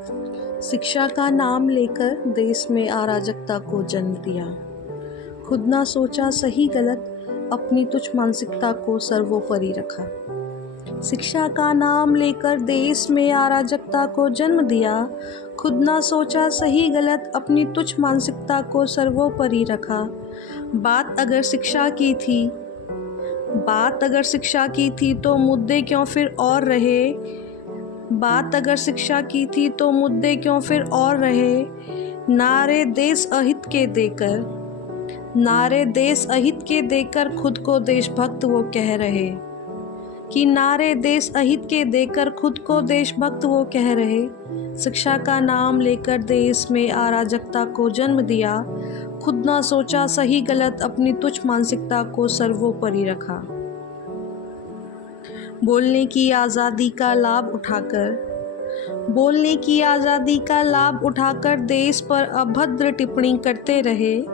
शिक्षा का नाम लेकर देश में अराजकता को जन्म दिया। खुद ना सोचा सही गलत, अपनी तुच्छ मानसिकता को सर्वोपरि रखा। शिक्षा का नाम लेकर देश में अराजकता को जन्म दिया। खुद ना सोचा सही गलत, अपनी तुच्छ मानसिकता को सर्वोपरि रखा। बात अगर शिक्षा की थी तो मुद्दे क्यों फिर और रहे। बात अगर शिक्षा की थी तो मुद्दे क्यों फिर और रहे। नारे देश अहित के देकर खुद को देशभक्त वो कह रहे। कि नारे देश अहित के देकर खुद को देशभक्त वो कह रहे। शिक्षा का नाम लेकर देश में अराजकता को जन्म दिया। खुद ना सोचा सही गलत, अपनी तुच्छ मानसिकता को सर्वोपरि रखा। बोलने की आज़ादी का लाभ उठाकर देश पर अभद्र टिप्पणी करते रहे।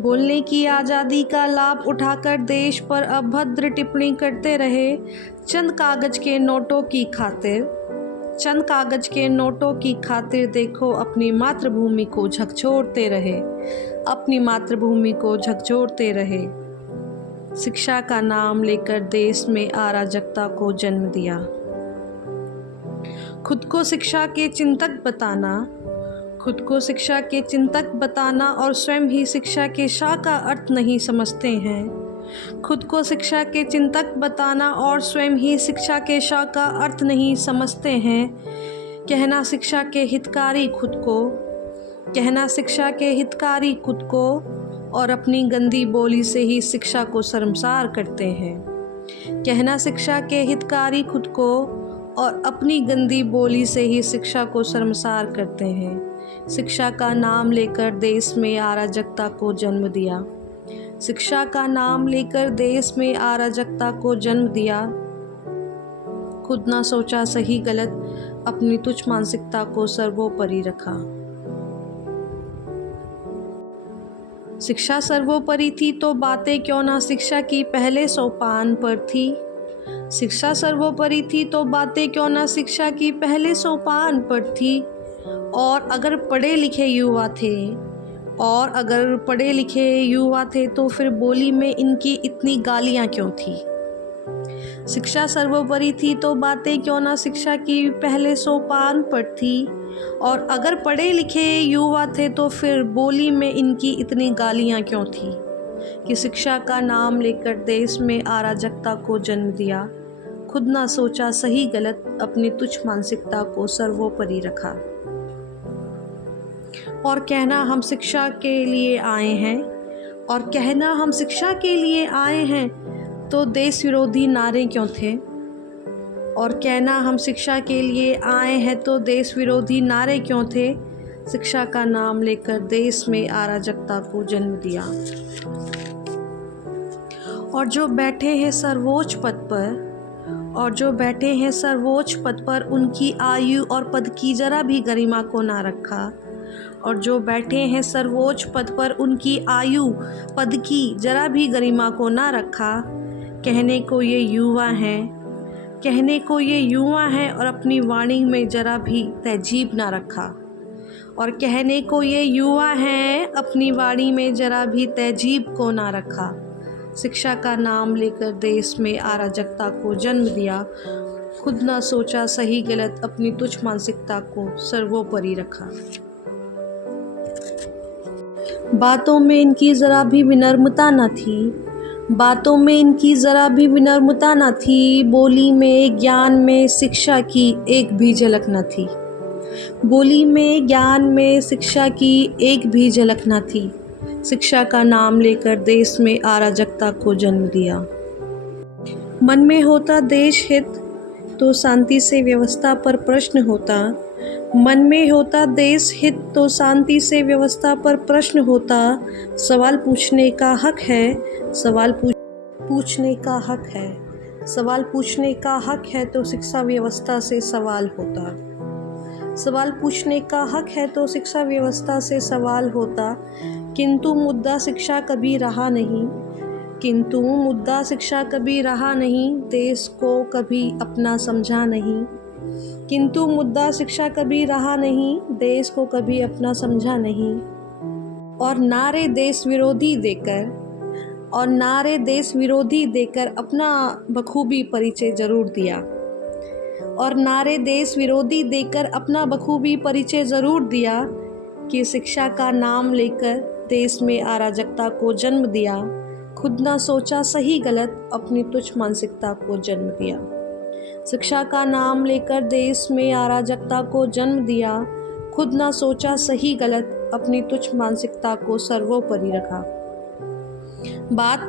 बोलने की आज़ादी का लाभ उठाकर देश पर अभद्र टिप्पणी करते रहे। चंद कागज के नोटों की खातिर देखो अपनी मातृभूमि को झकझोरते रहे। शिक्षा का नाम लेकर देश में अराजकता को जन्म दिया। खुद को शिक्षा के चिंतक बताना और स्वयं ही शिक्षा के शा का अर्थ नहीं समझते हैं। खुद को शिक्षा के चिंतक बताना और स्वयं ही शिक्षा के शा का अर्थ नहीं समझते हैं। कहना शिक्षा के हितकारी खुद को और अपनी गंदी बोली से ही शिक्षा को शर्मसार करते हैं। कहना शिक्षा के हितकारी खुद को और अपनी गंदी बोली से ही शिक्षा को शर्मसार करते हैं। शिक्षा का नाम लेकर देश में अराजकता को जन्म दिया। शिक्षा का नाम लेकर देश में अराजकता को जन्म दिया। खुद ना सोचा सही गलत, अपनी तुच्छ मानसिकता को सर्वोपरि रखा। शिक्षा सर्वोपरि थी तो बातें क्यों ना शिक्षा की पहले सोपान पर थी। शिक्षा सर्वोपरि थी तो बातें क्यों ना शिक्षा की पहले सोपान पर थी। और अगर पढ़े लिखे युवा थे तो फिर बोली में इनकी इतनी गालियाँ क्यों थी। शिक्षा सर्वोपरि थी तो बातें क्यों ना शिक्षा की पहले सोपान पर थी। और अगर पढ़े लिखे युवा थे तो फिर बोली में इनकी इतनी गालियाँ क्यों थी। कि शिक्षा का नाम लेकर देश में अराजकता को जन्म दिया। खुद ना सोचा सही गलत, अपनी तुच्छ मानसिकता को सर्वोपरि रखा। और कहना हम शिक्षा के लिए आए हैं तो देश विरोधी नारे क्यों थे। और कहना हम शिक्षा के लिए आए हैं तो देश विरोधी नारे क्यों थे। शिक्षा का नाम लेकर देश में अराजकता को जन्म दिया। और जो बैठे हैं सर्वोच्च पद पर उनकी आयु और पद की जरा भी गरिमा को ना रखा। और जो बैठे हैं सर्वोच्च पद पर उनकी आयु पद की जरा भी गरिमा को ना रखा। कहने को ये युवा हैं और अपनी वाणी में जरा भी तहजीब ना रखा। और कहने को ये युवा हैं, अपनी वाणी में जरा भी तहजीब को ना रखा। शिक्षा का नाम लेकर देश में अराजकता को जन्म दिया। खुद ना सोचा सही गलत, अपनी तुच्छ मानसिकता को सर्वोपरि रखा। बातों में इनकी जरा भी विनम्रता न थी। बोली में ज्ञान में शिक्षा की एक भी झलक न थी। शिक्षा का नाम लेकर देश में अराजकता को जन्म दिया। मन में होता देश हित तो शांति से व्यवस्था पर प्रश्न होता। सवाल पूछने का हक है तो शिक्षा व्यवस्था से सवाल होता। किंतु मुद्दा शिक्षा कभी रहा नहीं। देश को कभी अपना समझा नहीं। किंतु मुद्दा शिक्षा कभी रहा नहीं, देश को कभी अपना समझा नहीं। और नारे देश विरोधी देकर अपना बखूबी परिचय जरूर दिया। कि शिक्षा का नाम लेकर देश में अराजकता को जन्म दिया। खुद ना सोचा सही गलत, अपनी तुच्छ मानसिकता को जन्म दिया। शिक्षा का नाम लेकर देश में अराजकता को जन्म दिया। खुद ना सोचा सही गलत, अपनी तुच्छ मानसिकता को सर्वोपरि रखा। बात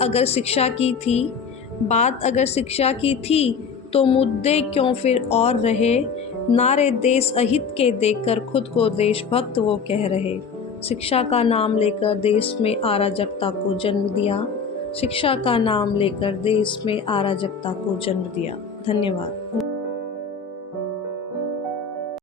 अगर शिक्षा की थी तो मुद्दे क्यों फिर और रहे। नारे देश अहित के देकर खुद को देशभक्त वो कह रहे। शिक्षा का नाम लेकर देश में अराजकता को जन्म दिया। धन्यवाद।